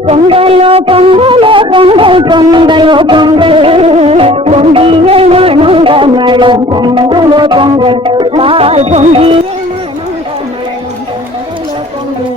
பொங்கலோ பொங்கலோ பொங்கல் பொங்கலோ பொங்கல் பொங்கியை மணங்க மழம் பொங்கலோ பொங்கல் பால் பொங்கியை மணங்க மழம் பொங்கலோ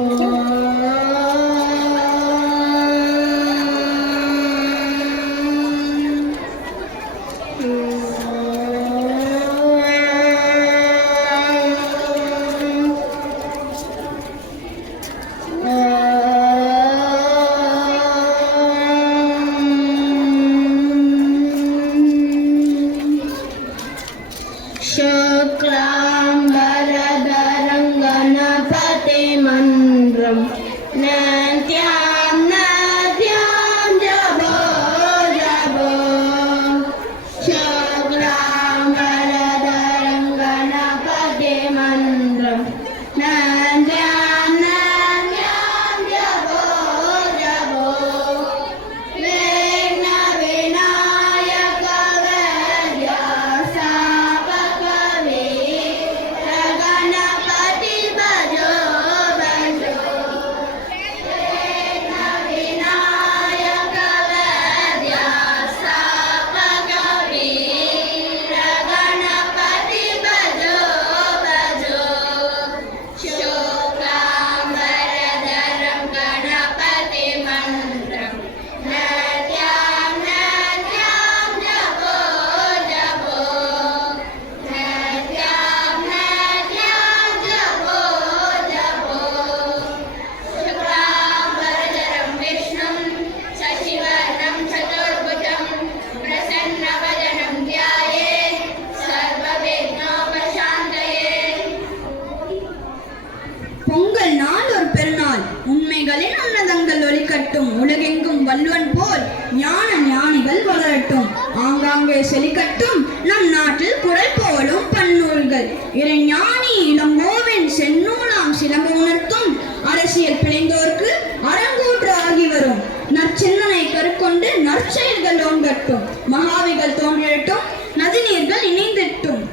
உலகெங்கும் வள்ளுவன் போல் ஞான ஞானிகள் வளரட்டும். ஆங்காங்கே செழிக்கட்டும் நம் நாட்டில் குரல் போலும் பன்னூல்கள். இறைஞானி இளங்கோவின் செந்நூலாம் சிலம்ப உணர்த்தும் அரசியல் பிழைந்தோர்க்கு அரங்கூற்று ஆகி வரும். நற்சிந்தனை கருக்கொண்டு நற்செயல்கள் ஓங்கட்டும். மகாவிகள் தோன்றிடட்டும், நதிநீர்கள் இணைந்திட்டும்.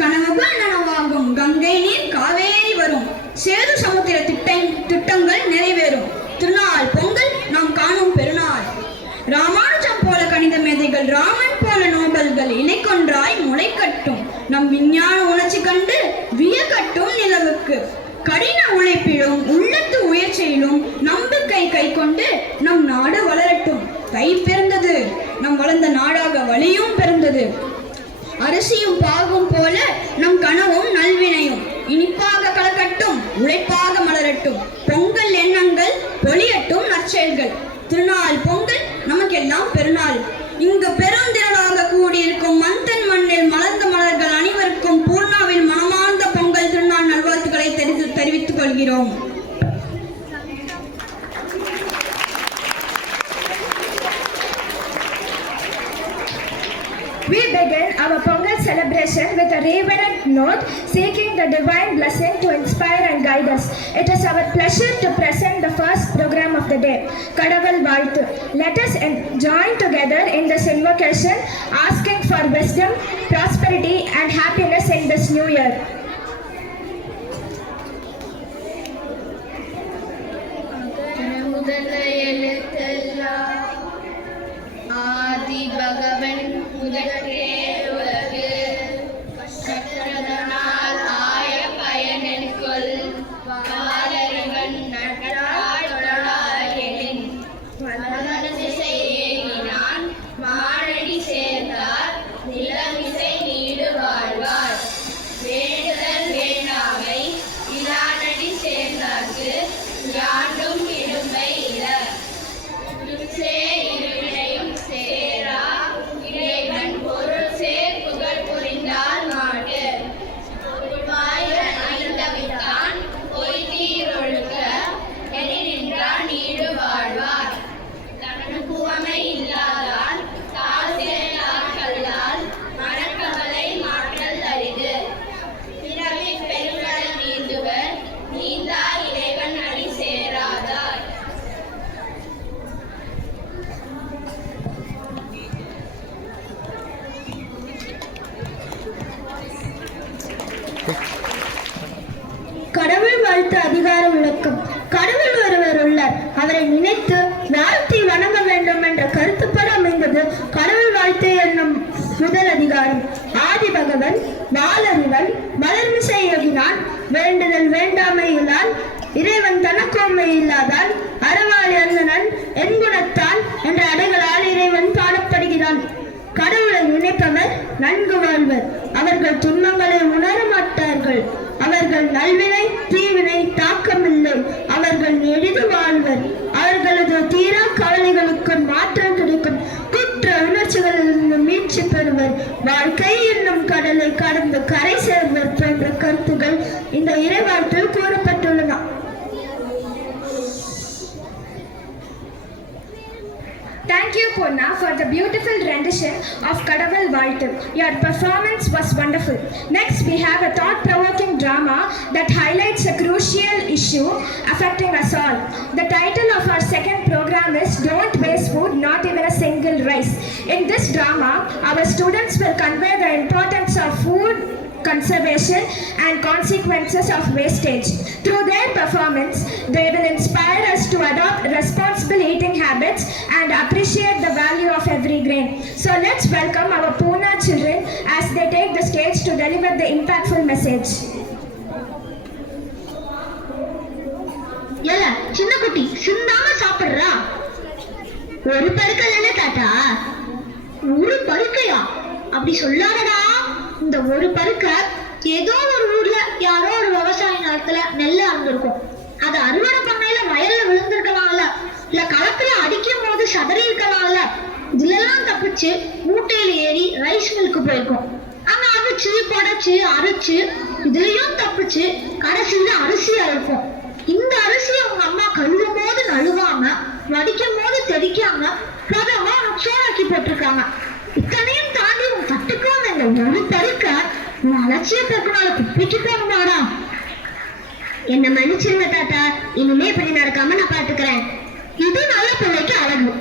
கனவுகள் நனவாகும், கங்கை நீர் காவேரி வரும். சேது சமுத்திர திட்டங்கள் நிறைவேறும். திருநாள் பொங்கல் நாம் காணும் பெருநாள். ராமானுஜம் போல கணித மேதைகள், ராமன் போல நோபல்கள் இணைக்கொன்றாய் முளைக்கட்டும். நம் விஞ்ஞான உணர்ச்சி கண்டு வியக்கட்டும் நிலவுக்கு. கடின உழைப்பிலும் உள்ளத்து உயர்ச்சியிலும் நம்பிக்கை கை கொண்டு நம் நாடு வளரட்டும். கை பிறந்தது நம் வளர்ந்த நாடாக வழியும் பிறந்தது. அரிசியும் பாகும் போல நம் கனவும் நல்வினையும் இனிப்பாக கலக்கட்டும், உழைப்பாக மலரட்டும். பொங்கல் எண்ணங்கள் பொலியட்டும், நற்செயல்கள். திருநாள் பொங்கல் நமக்கெல்லாம் பெருநாள். இங்கு பெருந்திரளாக கூடியிருக்கும் மந்தன் மண்ணில் மலர்ந்த மலர்கள் அனைவருக்கும் பூர்ணாவில் மனமார்ந்த பொங்கல் திருநாள் நல்வாழ்த்துக்களை தெரிவித்துக் கொள்கிறோம். We begin our Pongal celebration with a reverent note, seeking the divine blessing to inspire and guide us. It is our pleasure to present the first program of the day, Kadaval Vaithu. Let us join together in this invocation, asking for wisdom, prosperity and happiness in this new year. ஆதி பகவன் முதற்றே உலகு கற்றதனால் ஆய பயனென்கொள் பாலறிவன் நட்டாள் தொழாயெனின் மனதிசை ஏகினான் மானடி சேர்ந்தார் நிலமிசை need வாழ்வார். வேண்டுதல் வேண்டாமை இலானடி சேர்ந்தார்க்கு யாண்டும் இடும்பை இல இருவினையும் சேரா இறைவன் பொருள் சேர் புகழ் புரிந்தார் மாட்டு. பொருள்வாய் ஐந்தவித்தான் பொய் தீரொழுக்க எரி நின்றான் நீடு வாழ்வார். தனக்குவமை இல்லாதால் தாசேலார் கல்லால் மனக்கவலை மாற்றல் அரிது. பிறவி பெருங்கடல் நீந்துவர் நீந்தா இறைவன் அடி சேராதார். கடவுள் வாழ்த்து அதிகார விளக்கம். கடவுள் ஒருவர் உள்ளார். அவரை நினைத்து நினைப்பவர் நன்கு வாழ்வர். அவர்கள் துன்பங்களை உணர மாட்டார்கள். அவர்கள் நல்வினை தீவினை தாக்கமில்லை. அவர்கள் எளிது வாழ்வர். அவர்களது தீரா கவலைகளுக்கு மாற்றம் கிடைக்கும். குற்ற உணர்ச்சிகளிலிருந்து மீட்சி பெறுவர். வாழ்க்கை என்னும் கடலை கடந்து கரை சேர்வர் போன்ற கருத்துகள் இந்த இறைவாழ்த்தில் கூறப்பட்டுள்ளன. Thank you, Purna, for the beautiful rendition of Kadaval Vaithu. Your performance was wonderful. Next, we have a thought-provoking drama that highlights a crucial issue affecting us all. The title of our second program is Don't Waste Food, Not Even a Single Rice. In this drama, our students will convey the importance of food conservation and consequences of wastage. Through their performance, they will inspire us to adopt responsible eating habits and appreciate the value of every grain. So let's welcome our Pune children as they take the stage to deliver the impactful message. ஏல சின்ன குட்டி சிந்தாம சாப்பிடுறா. ஒரு பருக்கல தாத்தா, ஒரு பருக்கையா? அப்படி சொல்லாதடா. இந்த ஒரு பருக்க ஏதோ ஒரு ஊர்ல யாரோ ஒரு விவசாய நிலத்துல நெல்ல இருந்திருக்கும். அது அறுவடை பண்ணையில வயல்ல விழுந்திருக்கலாம்ல, இல்ல களத்துல அடிக்கும் போது சதறி இருக்கலாம்ல. இதுலெல்லாம் தப்பிச்சு மூட்டையில ஏறி ரைஸ் மில்க்கு போயிருக்கும். அங்க அவிச்சு படைச்சு அரைச்சு இதுலயும் தப்பிச்சு கடைசியில அரிசியா இருக்கும். இந்த அரிசியை உங்க அம்மா கழுவும் போது நழுவாம, வடிக்கும் போது தெடிக்காம பதமா சோறாக்கி போட்டிருக்காங்க. இத்தனையும் தாண்டி உன் தட்டுக்கும் இந்த ஒரு பருக்க உன் அலட்சியத்திற்குனால குப்பிக்கு போகமாடா. என்ன மன்னிச்சிருங்க தாத்தா, இனிமே இப்படி நடக்காம நான் பாத்துக்கிறேன். இது நல்ல பிள்ளைக்கு அழகு.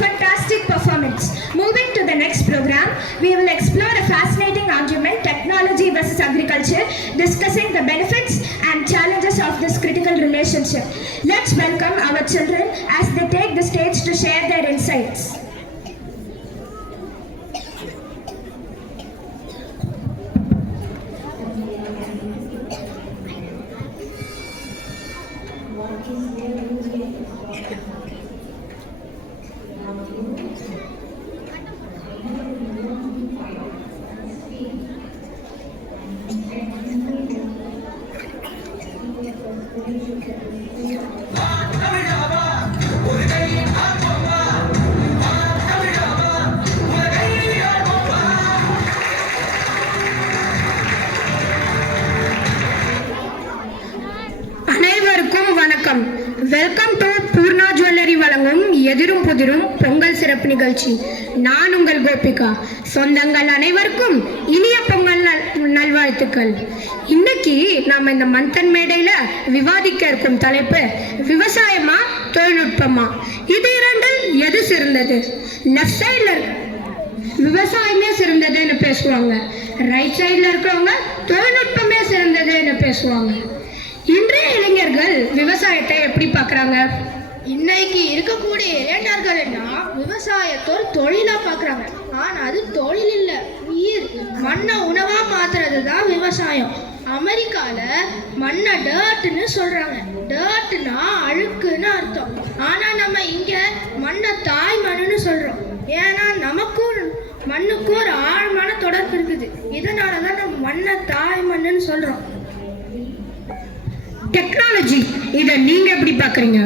Fantastic performance. Moving to the next program, we will explore a fascinating argument, technology versus agriculture, discussing the benefits and challenges of this critical relationship. Let's welcome our children as they take the stage to share their insights. Welcome to Poorna jewellery வழங்கும் எதிரும் புதிரும் பொங்கல் சிறப்பு நிகழ்ச்சி. நான் உங்கள் கோபிகா. சொந்தங்கள் அனைவருக்கும் இனிய பொங்கல் நல்வாழ்த்துக்கள். இன்னைக்கு நாம இந்த மந்தன் மேடையில விவாதிக்க இருக்கும் தலைப்பு விவசாயமா தொழில்நுட்பமா, இது இரண்டில் எது சிறந்தது? லெஃப்ட் சைட்ல விவசாயமே சிறந்ததுன்னு பேசுவாங்க, ரைட் சைட்ல இருக்கிறவங்க தொழில்நுட்பமே சிறந்ததுன்னு பேசுவாங்க. இன்றைய இளைஞர்கள் விவசாயத்தை எப்படி பார்க்குறாங்க? இன்னைக்கு இருக்கக்கூடிய இளைஞர்கள்னா விவசாயத்தை ஒரு தொழிலா பார்க்குறாங்க. ஆனால் அது தொழில் இல்லை, உயிர். மண்ணை உணவாக மாத்துறது தான் விவசாயம். அமெரிக்காவில் மண்ணை டர்ட்னு சொல்கிறாங்க. டர்ட்னா அழுக்குன்னு அர்த்தம். ஆனால் நம்ம இங்கே மண்ணை தாய் மண்ணுன்னு சொல்கிறோம். ஏன்னா நமக்கும் மண்ணுக்கும் ஒரு ஆழமான தொடர்பு இருக்குது. இதனால தான் நம்ம மண்ணை தாய் மண்ணுன்னு சொல்கிறோம். டெக்னாலஜி, இதை நீங்க எப்படி பாக்குறீங்க?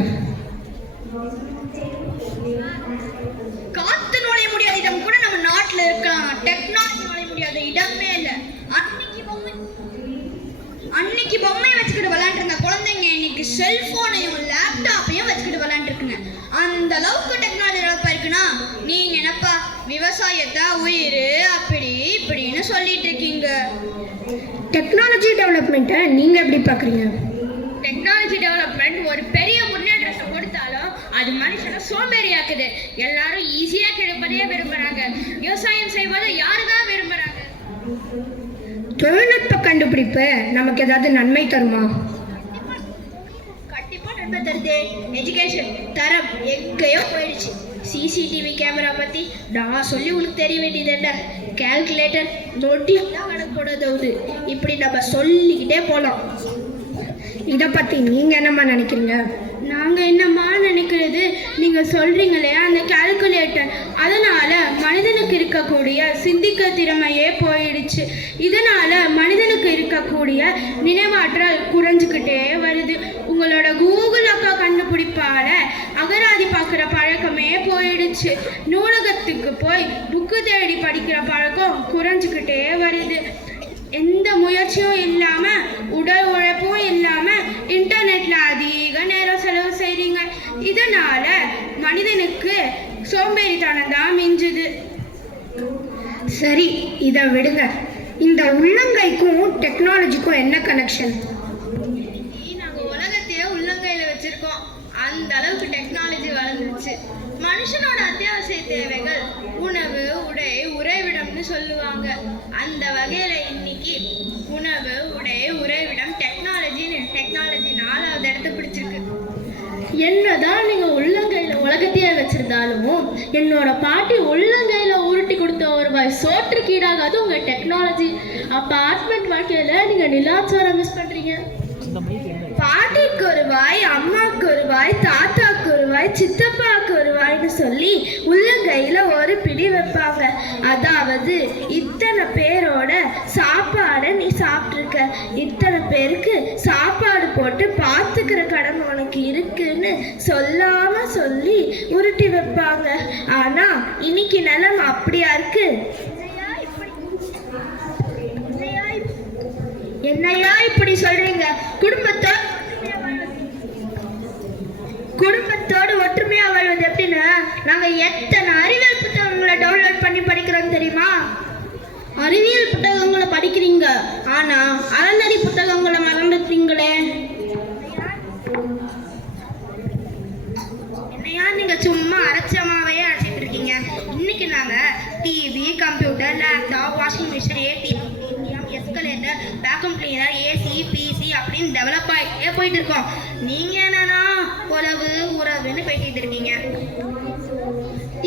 காத்து நுழைய முடியாத இடம் கூட நம்ம நாட்டுல இருக்கலாம். டெக்னாலஜி நுழைய முடியாத இடமே இல்லை. அன்னைக்கு பொம்மை வச்சுக்கிட்டு விளையாண்டுருந்த குழந்தைங்க இன்னைக்கு செல்போனையும் லேப்டாப்பையும் வச்சுக்கிட்டு விளையாண்டுருக்குங்க. அந்த அளவுக்கு டெக்னாலஜி டெவலப் ஆயிருக்குன்னா நீங்க என்னப்பா விவசாயத்தை உயிர் அப்படி இப்படின்னு சொல்லிட்டு இருக்கீங்க. டெக்னாலஜி டெவலப்மெண்ட்டை நீங்க எப்படி பாக்குறீங்க? டெக்னாலஜி டெவலப்மெண்ட் ஒரு பெரிய முன்னேற்றத்தை கொடுத்தாலும் அது மனுஷனை சோம்பேறியாக்குது. எல்லாரும் ஈஸியா கிடைப்பதையே விரும்புறாங்க. விவசாயம் செய்வதை யாரு தான் விரும்புறாங்க? தொழில்நுட்ப கண்டுபிடிப்பு நமக்கு ஏதாவது நன்மை தருமா? கண்டிப்பா நன்மை தருது. எஜுகேஷன் தரம் எங்கேயோ போயிடுச்சு. சிசிடிவி கேமரா பற்றி நான் சொல்லி உங்களுக்கு தெரிய வேண்டியது என்ன? கால்குலேட்டர் நொட்டிலாம் கணக்கு போட உதவுது. இப்படி நம்ம சொல்லிக்கிட்டே போகலாம். இதை பற்றி நீங்கள் என்னம்மா நினைக்கிறீங்க? நாங்கள் என்னம்மா நினைக்கிறது, நீங்கள் சொல்கிறீங்களே அந்த கால்குலேட்டர், அதனால் மனிதனுக்கு இருக்கக்கூடிய சிந்திக்க திறமையே போயிடுச்சு. இதனால் மனிதனுக்கு இருக்கக்கூடிய நினைவாற்றல் குறைஞ்சிக்கிட்டே வருது. உங்களோட கூகுள் அக்கா கண்டுபிடிப்பால அகராதி பார்க்குற பழக்கமே போயிடுச்சு. நூலகத்துக்கு போய் புக்கு தேடி படிக்கிற பழக்கம் குறைஞ்சிக்கிட்டே வருது. எந்த முயற்சியும் இல்லாமல் உடல் உழைப்பும் இல்லாமல் இன்டர்நெட்டில் அதிக நேரம் செலவு செய்கிறீங்க. இதனால் மனிதனுக்கு சோம்பேறித்தனம் தான் மிஞ்சுது. சரி, இதை விடுங்க. இந்த உள்ளங்கைக்கும் டெக்னாலஜிக்கும் என்ன கனெக்ஷன்? நாங்கள் உலகத்தையே உள்ளங்கையில் வச்சுருக்கோம். அந்த அளவுக்கு டெக்னாலஜி வளர்ந்துச்சு. மனுஷனோட அத்தியாவசிய தேவைகள் உணவு, உடை, உறைவிடம்னு சொல்லுவாங்க. அந்த வகையில் இன்னைக்கு உணவு, உடை, உறைவிடம், டெக்னாலஜி 4வது இடத்த பிடிச்சிருக்கு. என்னதான் நீங்க உள்ளங்கையில உலகத்தையே வச்சிருந்தாலும் என்னோட பாட்டி உள்ளங்கையில உருட்டி கொடுத்த ஒரு வாய் சோற்றுக்கு ஈடாகாது உங்க டெக்னாலஜி. அபார்ட்மெண்ட் வாழ்க்கையில நீங்க நிலாச்சாரம் மிஸ் பண்றீங்க. பாட்டிக்கு ஒரு வாய், அம்மாவுக்கு ஒரு வாய், தாத்தாக்கு ஒரு வாய், சித்தப்பாவுக்கு ஒரு வாய்னு சொல்லி உள்ளங்கையில் ஒரு பிடி வைப்பாங்க. அதாவது இத்தனை பேரோட சாப்பாடை நீ சாப்பிட்ருக்க, இத்தனை பேருக்கு சாப்பாடு போட்டு பார்த்துக்கிற கடமை உனக்கு இருக்குன்னு சொல்லாம சொல்லி உருட்டி வைப்பாங்க. ஆனா இன்னைக்கு நிலைமை அப்படியா இருக்கு? என்னையா இப்படி சொல்றீங்க? குடும்பத்தோடு ஒற்றுமையா வாழ்வது எப்படின்னா, நாங்க எத்தனை அறிவியல் புத்தகங்களை டவுன்லோட் பண்ணி படிக்கிறோம் தெரியுமா? அறிவியல் புத்தகங்களை படிக்கிறீங்க, ஆனா அறநெறி புத்தகங்களை மறந்துட்டீங்களே. என்னையா நீங்க சும்மா அரைச்சமாவே அழைச்சிட்டு இருக்கீங்க? இன்னைக்கு நாங்க TV, computer, laptop, washing machine, ATM, escalator, vacuum cleaner, AC, PC அப்படின்னு டெவலப் ஆகிட்டே போயிட்டு இருக்கோம். நீங்க என்னன்னா உறவு உறவுன்னு பேசிட்டு இருக்கீங்க.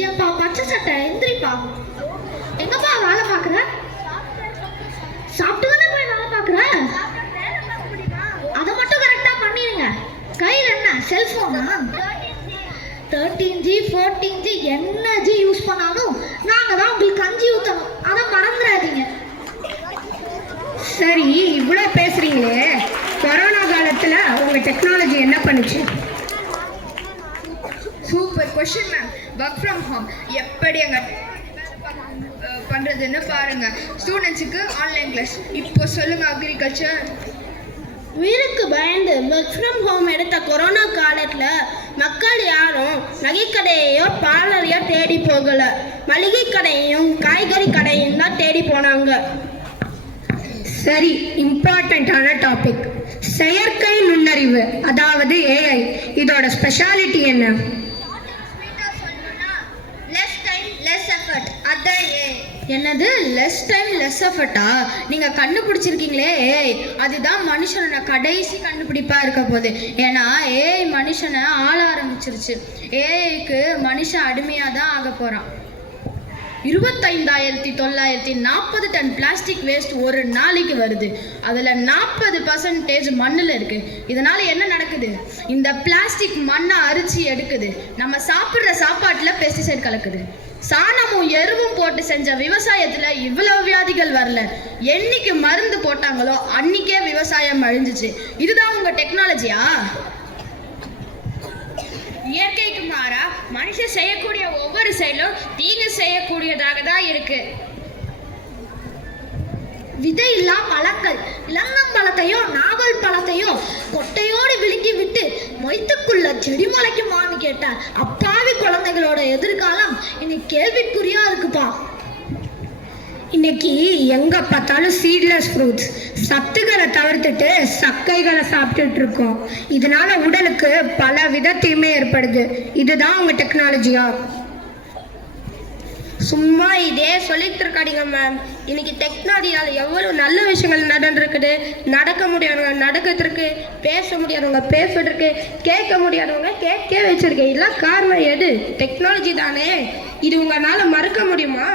ஏப்பா பச்சை சட்டை எந்திரிப்பா, எங்கப்பா வேலை பார்க்குற? சாப்பிட்டு தானே போய் வேலை பார்க்குற? அதை மட்டும் கரெக்டாக பண்ணிடுங்க. கையில் என்ன செல்ஃபோனா? 13G 14G என்ன ஜி யூஸ் பண்ணாலும் நாங்கள் தான் உங்களுக்கு கஞ்சி ஊற்றணும், அதை மறந்துடாதீங்க. சரி, இவ்வளோ பேசுறீங்களே, கொரோனா காலத்துல உங்க டெக்னாலஜி என்ன பண்ணுச்சு? Super question ma'am. Work from home எப்படி அங்கே பண்ணுறதுன்னு பாருங்க. ஸ்டூடெண்ட்ஸுக்கு ஆன்லைன் கிளாஸ். இப்போ சொல்லுங்க அக்ரிகல்ச்சர். உயிருக்கு பயந்து ஒர்க் ஃப்ரம் ஹோம் எடுத்த கொரோனா காலத்தில் மக்கள் யாரும் நகைக்கடையையோ பார்லரையோ தேடி போகல, மளிகை கடையையும் காய்கறி கடையும் தான் தேடி போனாங்க. சரி, இம்பார்ட்டண்ட்டான டாபிக், செயற்கை நுண்ணறிவு, அதாவது ஏஐ. இதோட ஸ்பெஷாலிட்டி என்ன? Less time less effort. அதான் என்னது லெஸ் டைம் லெஸ் எஃபர்ட்டா? நீங்கள் கண்டுபிடிச்சிருக்கீங்களே ஏஐ, அதுதான் மனுஷனோட கடைசி கண்டுபிடிப்பாக இருக்க போகுது. ஏன்னா ஏஐ மனுஷனை ஆள ஆரம்பிச்சிருச்சு. ஏஐக்கு மனுஷன் அடிமையாக தான் ஆக போகிறான். 25,940 டன் பிளாஸ்டிக் வேஸ்ட் ஒரு நாளைக்கு வருது. அதில் 40% மண்ணில் இருக்குது. இதனால் என்ன நடக்குது? இந்த பிளாஸ்டிக் மண்ணை அரிச்சு எடுக்குது. நம்ம சாப்பிட்ற சாப்பாட்டில் பெஸ்டிசைட் கலக்குது. சாணமும் எருவும் போட்டு செஞ்ச விவசாயத்தில் இவ்வளவு வியாதிகள் வரல. என்னைக்கு மருந்து போட்டாங்களோ அன்னைக்கே விவசாயம் அழிஞ்சிச்சு. இதுதான் உங்கள் டெக்னாலஜியா? இயற்கைக்கு மாறா மனுஷன் செய்யக்கூடிய ஒவ்வொரு செயலும் தீங்கு செய்யக்கூடியதாக தான் இருக்கு. விதையில்லா பழங்கள், இளங்கம்பழத்தையும் நாவல் பழத்தையும் கொட்டையோடு விழுங்கி விட்டு மொய்த்துக்குள்ள செடி முளைக்குமான்னு கேட்ட அப்பாவி குழந்தைகளோட எதிர்காலம் இன்னைக்கு கேள்விக்குறியா இருக்குப்பா. இன்னைக்கு எங்க பார்த்தாலும் சீட்லெஸ் ஃப்ரூட்ஸ், சத்துக்களை தவிர்த்துட்டு சக்கைகளை சாப்பிட்டுட்டு இருக்கோம். இதனால உடலுக்கு பல வித தீமை ஏற்படுது. இதுதான் உங்க டெக்னாலஜியா? சும்மா இதே சொல்லிட்டு இருக்காதீங்க மேம். இன்னைக்கு டெக்னாலஜியால் எவ்வளோ நல்ல விஷயங்கள் நடந்துருக்குது. நடக்க முடியாதவங்க நடக்கிறதுக்கு, பேச முடியாதவங்க பேசுறதுக்கு, கேட்க முடியாதவங்க கேட்க வச்சிருக்கு. இதெல்லாம் காரணம் எது? டெக்னாலஜி தானே. இது உங்களால் மறக்க முடியுமா?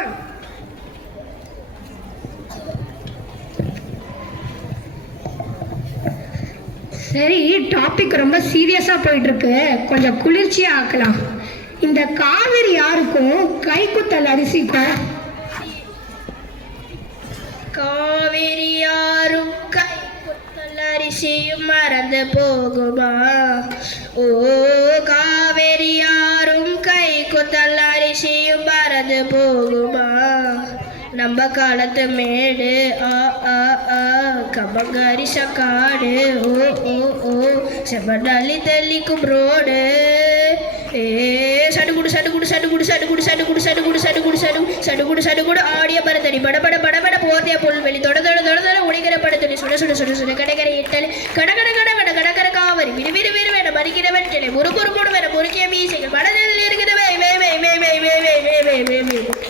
சரி, டாபிக் ரொம்ப சீரியஸாக போயிட்டுருக்கு, கொஞ்சம் குளிர்ச்சியாக ஆக்கலாம். இந்த காவிரி யாருக்கும் கைக்குத்தல் அரிசிக்கும்? காவிரி யாரும் கைக்குத்தல் அரிசியும் மறந்து போகுமா? ஓ காவிரி யாரும் கைக்குத்தல் அரிசியும் மறந்து போகுமா? நம்ம காலத்து மேடு ஆ ஆ ஆ கபங்கரி சக்காடு ஓ ஓ ஓ செவனலி தெளிக்கும் ரோடு ஏ சடுகுடு சடுகுடு சடுகுடு சடுகுடு சடுகுடு சடுகுடு சடுகுடு சடு சடுகுடு சடுகுடு ஆடிய பரத்தடி படபட படபட போர்த்திய புல்வெளி தொட தொட தொட தொட உடைக்கிற படத்தடி சுட சுட சுட சுட கடற்கரை இட்டலி கடகட கடகட கடற்கர காவரி விடு விடு விடு வேட மறிக்கிற வெட்டலை முறுகுறு மூடு வேட முறுக்கிய மீசைகள் வடதில் இருக்குது வே வே வே வே வே வே வே வே வே வே வே.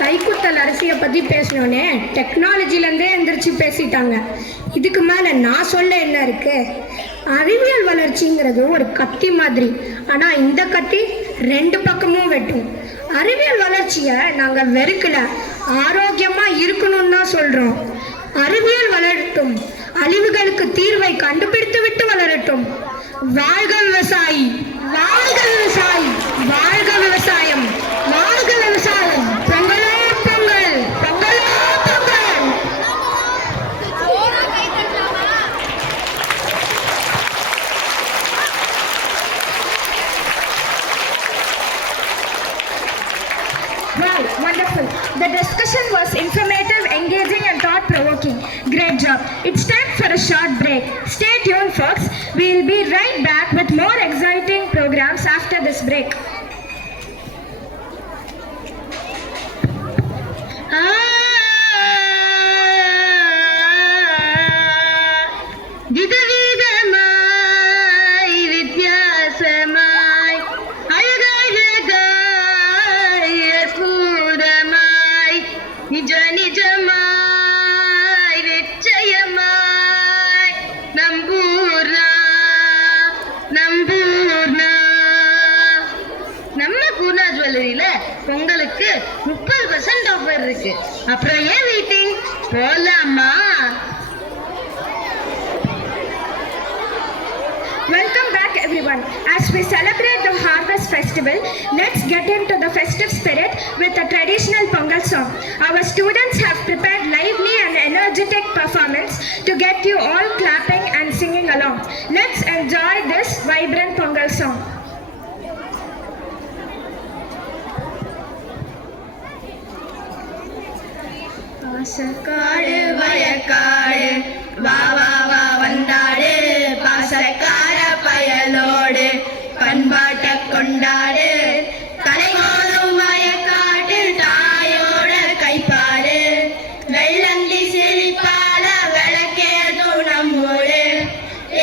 கைக்குத்தல் அரிசியை பற்றி பேசினோன்னே டெக்னாலஜிலேருந்தே எந்திரிச்சு பேசிட்டாங்க. இதுக்கு மேலே நான் சொல்ல என்ன இருக்கு? அறிவியல் வளர்ச்சிங்கிறது ஒரு கத்தி மாதிரி. ஆனால் இந்த கத்தி ரெண்டு பக்கமும் வெட்டும். அறிவியல் வளர்ச்சியை நாங்கள் வெறுக்கல, ஆரோக்கியமாக இருக்கணும்னு தான் சொல்கிறோம். அறிவியல் வளரட்டும், அழிவுகளுக்கு தீர்வை கண்டுபிடித்து விட்டு வளரட்டும். வாழ்க விவசாயி, வாழ்க விவசாயி, வாழ்க விவசாயம், வாழ்க விவசாயம். பொங்கலோ பொங்கல், பொங்கலோ Pongal. Wow, wonderful. The discussion was informative, engaging and thought-provoking. Great job. It's time for a short break. Stay tuned, folks. We'll be right back with more exciting programs after this break. பொங்கலுக்கு 30% offer இருக்கு. அப்புறம் ஏன் waiting? போலாமா? Welcome back everyone. As we celebrate the Harvest Festival, let's get into the festive spirit with a traditional Pongal song. Our students have prepared lively and energetic performance to get you all clapping and singing along. Let's enjoy this vibrant Pongal song. பாசக்காடு வயக்காடு வா வா வா வந்தாடு பாசக்கார பயலோடு பண்பாட்ட கொண்டாடு தலைகோதும் வயக்காட்டு தாயோட கைப்பாடு வெள்ளந்தி சிரிப்பால விளக்கேதும் நம்மூடு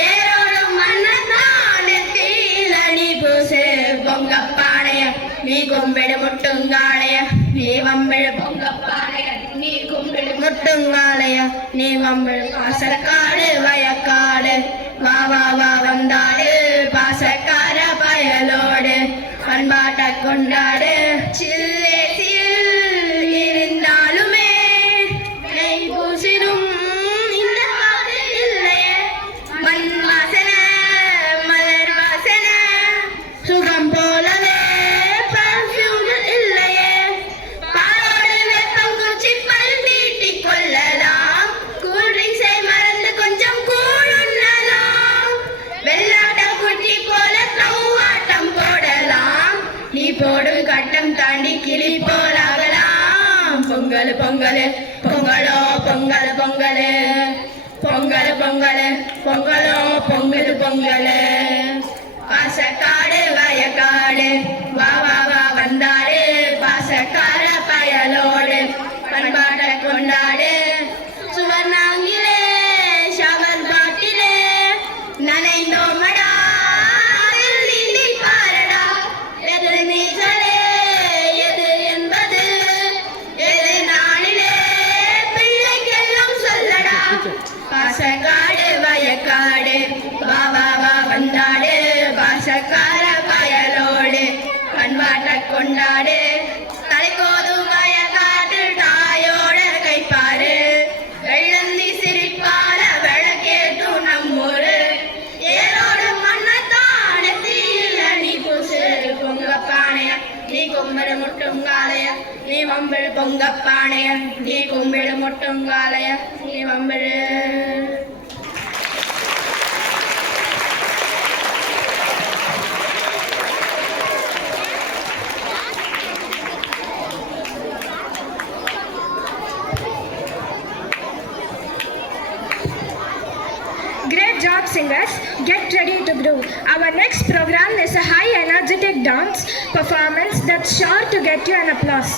ஏரோடும் மன்னதான் தீலடி பூசு பொங்கப்பானைய நீ கும்பிடு முட்டுங்காளைய நீ வம்பிடு பொங்கப்பானைய நீ கும்பிடு முட்டுங்காளைய நீ வம்பிடு பாசக்காடு வயக்காடு வா வா வா வந்தாடு பாசக்கார பயலோடு பண்பாட்ட கொண்டாடு சில்லே சில் இருந்தாலுமே நெய் பூசிடும் இந்த காது இல்லையே மண் வாசனை மலர் வாசனை சுகம் போலவே பர்ஃப்யூம் இல்லையே பாலோடு வெப்பம் குச்சி பல் தீட்டிக் கொள்ளலாம் கூல்ட்ரிங்க்ஸை மறந்து கொஞ்சம் கூழுண்ணலாம் வெள்ளாட்ட குட்டி போல தவ்வாட்டம் போடலாம் நீ போடும் கட்டம் தாண்டி கிளி போலாகலாம் பொங்கல் பொங்கல் பொங்கலோ பொங்கல் பொங்கல் பொங்கல் பொங்கல் பொங்கலோ பொங்கல் பொங்கல் பாசக்காடு வயக்காடு வா வா வா வந்தாடு பாசக்கார பயலோடு பண்பாட்ட கொண்டாடு சுவர்ணாங்கிலே பாசக்காடு வயக்காடு வா வா வா வந்தாடு பாசக்கார பயலோடு பண்பாட்ட கொண்டாடு தலைக்கோதும் வயக்காட்டு தாயோட கைப்பாரு வெள்ளந்தி சிரிப்பால விளக்கேற்றும் நம்மூரு ஏரோடு மண்ணத்தான தீல நீ பூசு பொங்கப்பானைய நீ கும்பிடு முட்டுங்காலைய நீ வம்பிடு பொங்கப்பானைய நீ கும்பிடு முட்டுங்காலைய நீ வம்பிடு. Great job, singers. Get ready to groove. Our next program is a high energetic dance performance that's sure to get you an applause.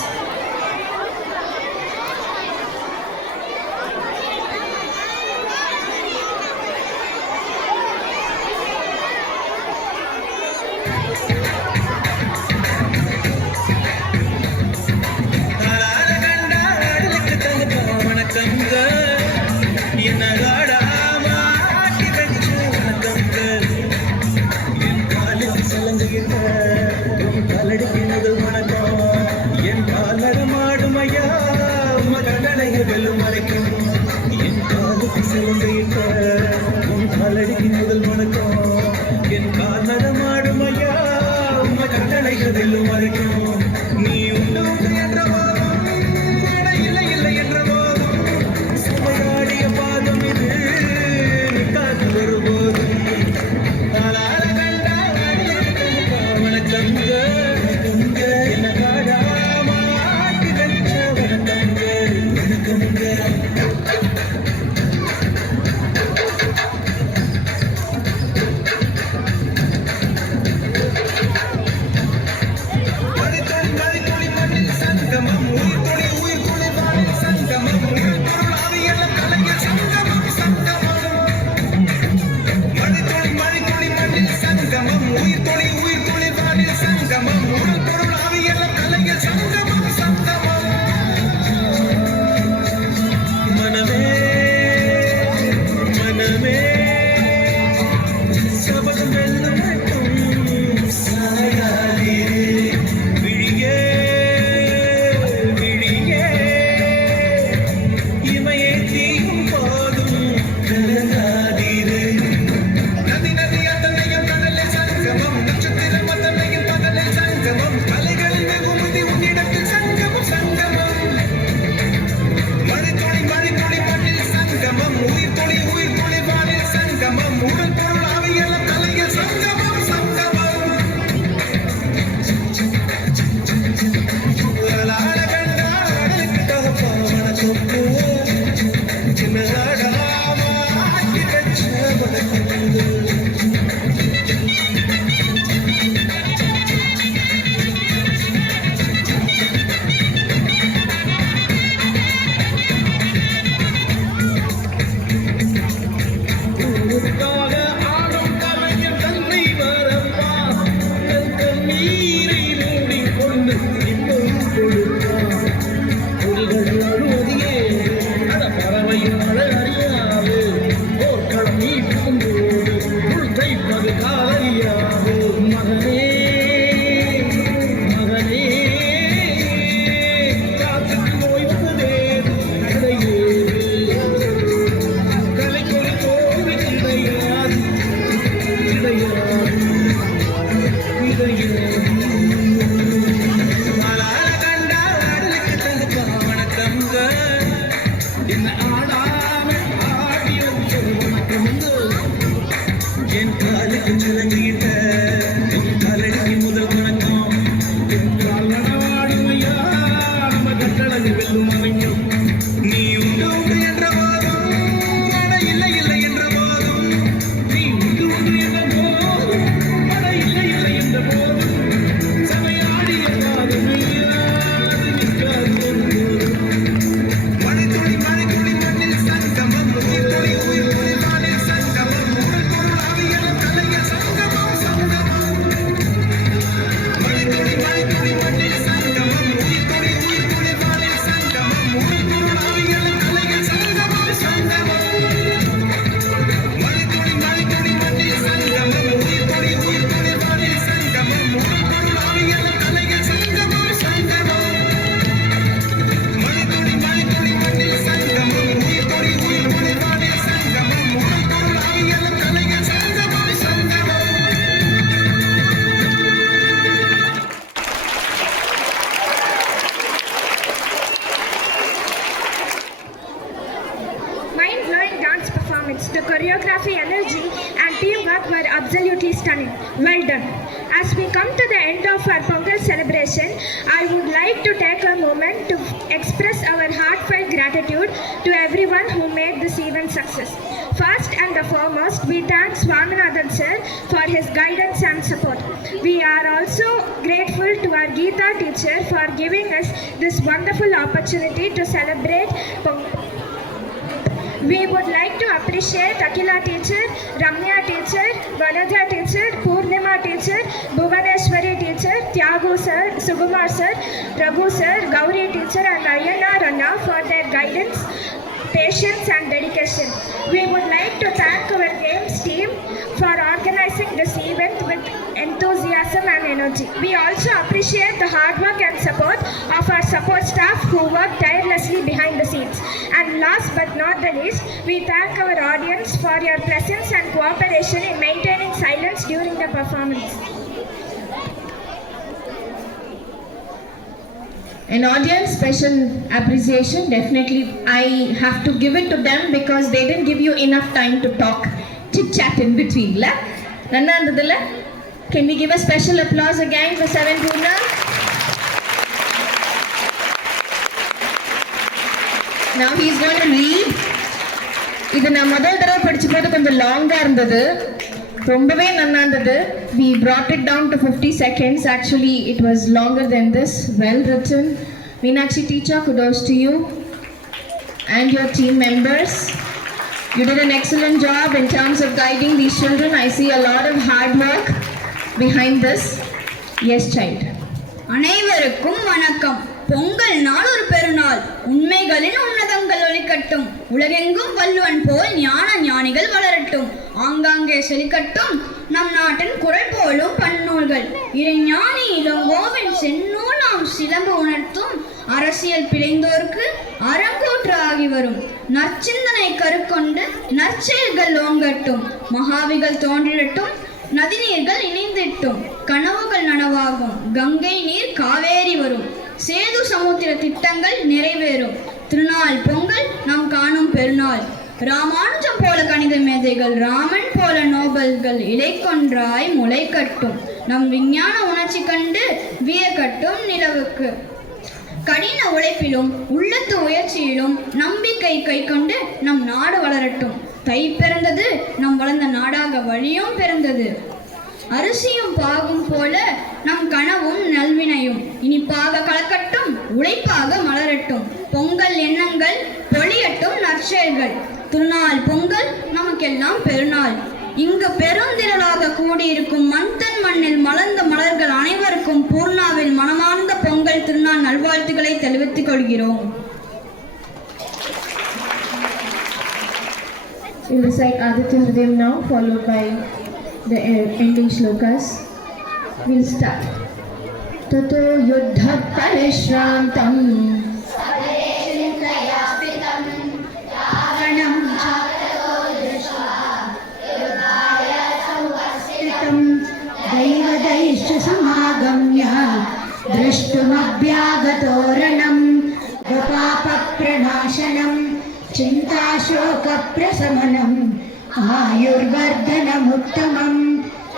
dance performance. The choreography, energy, and teamwork were absolutely stunning. Well done. As we come to the end of our Pongal celebration, I would like to take a moment to express our heartfelt gratitude to everyone who made this event success. First and the foremost, we thank Swaminathan sir for his guidance and support. We are also grateful to our Geeta teacher for giving us this wonderful opportunity to celebrate Pongal. We would like to appreciate Akila teacher, Ramya teacher, Vanaja teacher, Purnima teacher, Bhuvaneshwari teacher, Tyagu sir, Sugumar sir, Raghu sir, Gauri teacher and Ayana Ranna for their guidance, patience and dedication. We would like to thank our games team for organizing this event with enthusiasm and energy. We also appreciate the hard work and support of our support staff who work tirelessly behind the scenes. And last but not the least, we thank our audience for your presence and cooperation in maintaining silence during the performance. An audience special appreciation, definitely I have to give it to them because they didn't give you enough time to talk, chit chat in between. Can we give a special applause again for Seven Purna? Now he is going to read. இது நான் முதல் தடவை படிச்சபோது கொஞ்சம் லாங்கா இருந்தது, ரொம்பவே நல்லா இருந்தது. We brought it down to 50 seconds. Actually, it was longer than this. Well written. Meenakshi teacher, kudos to you and your team members. You did an excellent job in terms of guiding these children. I see a lot of hard work behind this. Yes, child. அனைவருக்கும் வணக்கம். பொங்கல் நாள் ஒரு பெருநாள். உண்மைகளின் உன்னதங்கள் ஒளிக்கட்டும். உலகெங்கும் வள்ளுவன் போல் ஞான ஞானிகள் வளரட்டும். ஆங்காங்கே செழிக்கட்டும் நம் நாட்டின் குரல் போலும் பன்னூல்கள். இறைஞானி இளங்கோவின் செந்நூலாம் சிலம்பு உணர்த்தும். அரசியல் பிழைந்தோருக்கு அரங்கூற்று ஆகி வரும். நற்சிந்தனை கருக்கொண்டு நற்செயல்கள் ஓங்கட்டும். மகாவிகள் தோன்றிடட்டும். நதிநீர்கள் இணைந்திட்டும். கனவுகள் நனவாகும். கங்கை நீர் காவேரி வரும். சேது சமுத்திர திட்டங்கள் நிறைவேறும். திருநாள் பொங்கல் நாம் காணும் பெருநாள். ராமானுஜம் போல கணித மேதைகள், ராமன் போல நோபல்கள் இலைக்கொன்றாய் முளைக்கட்டும். நம் விஞ்ஞான உணர்ச்சி கண்டு வியக்கட்டும் நிலவுக்கு. கடின உழைப்பிலும் உள்ளத்து உயர்ச்சியிலும் நம்பிக்கை கை கொண்டு நம் நாடு வளரட்டும். தை பிறந்தது நம் வளர்ந்த நாடாக வழியும் பிறந்தது. அரிசியும் பாகும் போல நம் கனவும் நல்வினையும் இனிப்பாக கலக்கட்டும். உழைப்பாக மலரட்டும். பொங்கல் எண்ணங்கள் பொழியட்டும் நற்செயல்கள். திருநாள் பொங்கல் நமக்கெல்லாம் பெருநாள். இங்கு பெருந்திரளாக கூடியிருக்கும் மண்தன் மண்ணில் மலர்ந்த மலர்கள் அனைவருக்கும் பூர்ணாவில் மனமார்ந்த பொங்கல் திருநாள் நல்வாழ்த்துக்களை தெரிவித்துக் கொள்கிறோம். We'll recite Aditya Hridayam now, followed by the ending shlokas. We'll start. Tato yuddha parishrantam दैवदैश्च समागम्य द्रष्टुमभ्यागतोरणं गोपापप्रणाशनं चिन्ताशोकप्रशमनम् आयुर्वर्धनमुत्तमं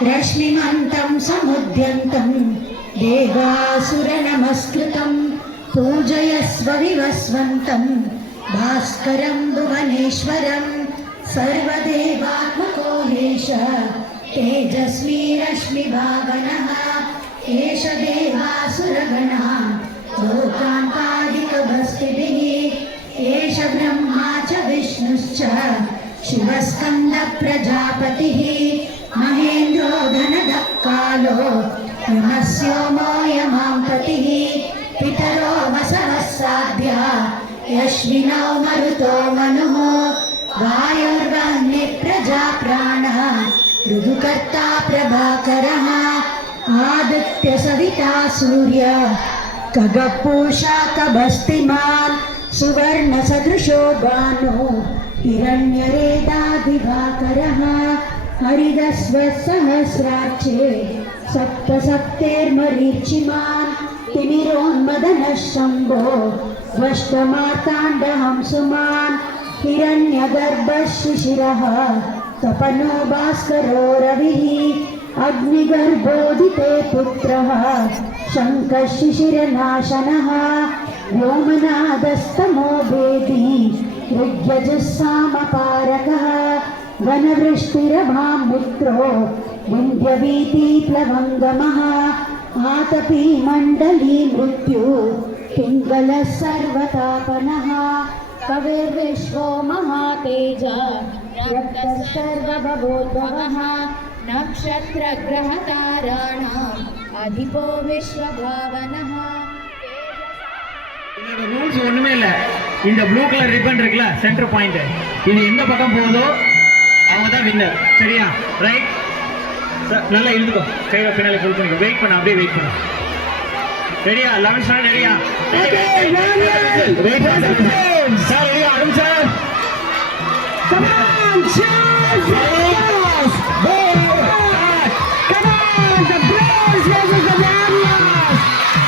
रश्मिमन्तं समुद्यन्तं देवासुरनमस्कृतं पूजयस्व विवस्वन्तं भास्करं भुवनेश्वरं सर्वदेवात्मको हेश तेजस्वी रश्मिभावनः एष देवासुरगणः लोकान्तादिकभस्तिभिः एष ब्रह्मा च विष्णुश्च शिवस्कन्द प्रजापतिः महेन्द्रो धनदः कालो यमस्योमो यमांपतिः पितरो वसवः साध्या यश्विनो मरुतो मनुः वायुर्वह्नि प्रजा प्राणः ऋतुकर्ता प्रभाकरः आदित्य सविता सूर्य खगपूषा कभस्तिमान् सुवर्णसदृशो भानो हिरण्यरेता दिवाकरः हरिदस्वसहस्राक्षे सप्तसप्तेर्मरीचिमान् तिमिरोन्मदनः शम्भो वष्टमार्ताण्डहंसुमान् हिरण्यगर्भशिशिरः तपनो भास्करो रविः अग्निगर्भोदिते पुत्रः शङ्खशिशिरनाशनः व्योमनादस्तमो भेदी ऋग्यजः सामपारकः वनवृष्टिरभामित्रो विन्ध्यवीतिप्लवङ्गमः आतपी मण्डली मृत्यु पिङ्गलः सर्वतापनः कविर्विश्वो महातेज रक्तः सर्वभवोद्भवः नक्षत्रग्रहताराणाम् अधिपो विश्वभावनः. இதோட ரூல்ஸ் ஒண்ணுமே இல்ல. இந்த ப்ளூ கலர் ரிப்பன் இருக்குல்ல, சென்டர் பாயிண்ட், இது எந்த பக்கம் போகுதோ அவங்க தான் வின்னர். சரியா? ரைட். நல்லா இழுத்துக்கோ, கையில பின்னால புல் பண்ணிக்கோ. வெயிட் பண்ண, அப்படியே வெயிட் பண்ண. ரெடியா? 11 ஸ்டார் ரெடியா? வெயிட் பண்ணு சார். ரெடியா? Arun sir. Come on, Charles! Come on, the Bros versus the Warriors!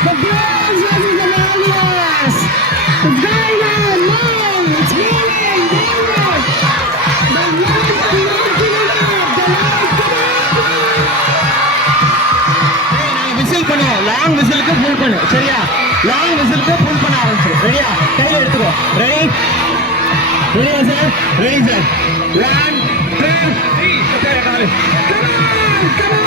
The Bros versus the Warriors! It's going on, man! It's moving, moving! The lights are lighting it up! The lights are whistle பண்ணுவோம். Long விசிலுக்கு புல் பண்ணு. சரியா? Long விசிலுக்கு புல் பண்ண ஆரம்பிச்சு. ரெடியா? கையில எடுத்துக்கோ. Ready? ரெடியா sir? Ready sir. 1 2 3 சரி காலு. Come on! Come on!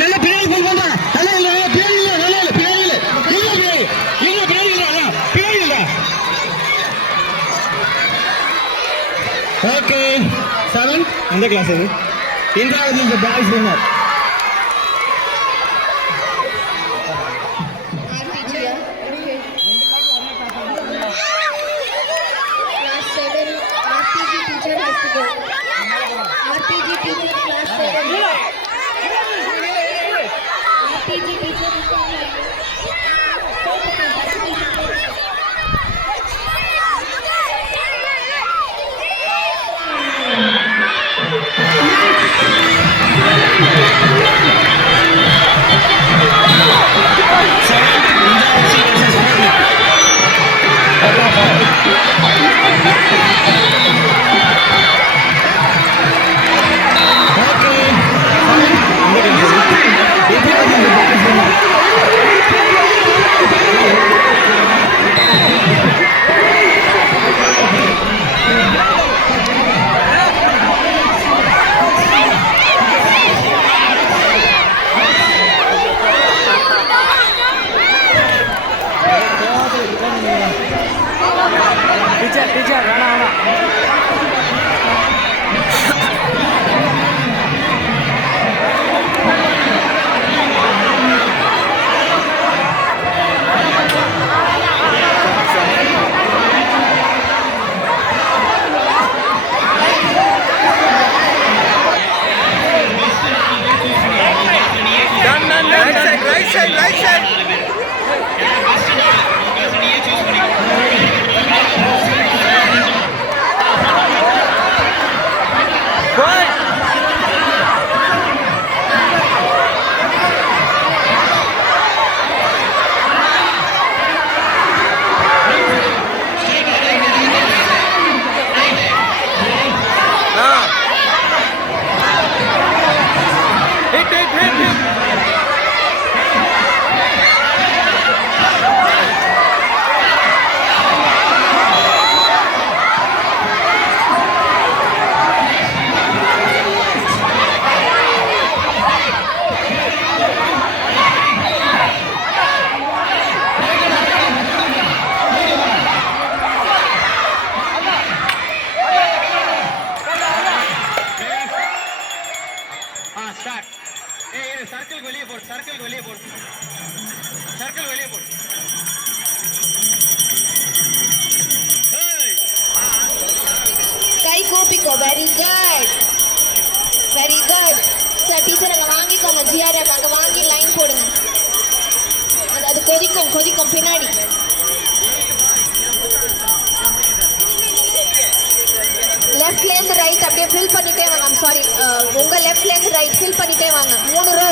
நல்ல பின்னாடி போய் போடா. நல்லா இல்ல, பின்னாடி இல்ல, நல்லா இல்ல, பின்னாடி இல்ல. இல்ல பின்னாடி இல்ல, பின்னாடி இல்ல. ஓகே. 7 அந்த கிளாஸ் இது. இன்றாவது இந்த பாய்ஸ் வின்னர். வெளியே போடு. கை கூப்பிக்கோ. Very good, very good. Sir teacher அங்கே வாங்கிக்கோங்க. ஜிஆர்எம் அங்கே வாங்கி லைன் போடுங்க. அது கொதிக்கும் கொதிக்கும் பின்னாடி. லெஃப்ட்லேருந்து ரைட் அப்படியே ஃபில் பண்ணிட்டே வாங்க. சாரி, உங்கள் லெஃப்ட்லேருந்து ரைட் ஃபில் பண்ணிட்டே வாங்க. 3 ரோ.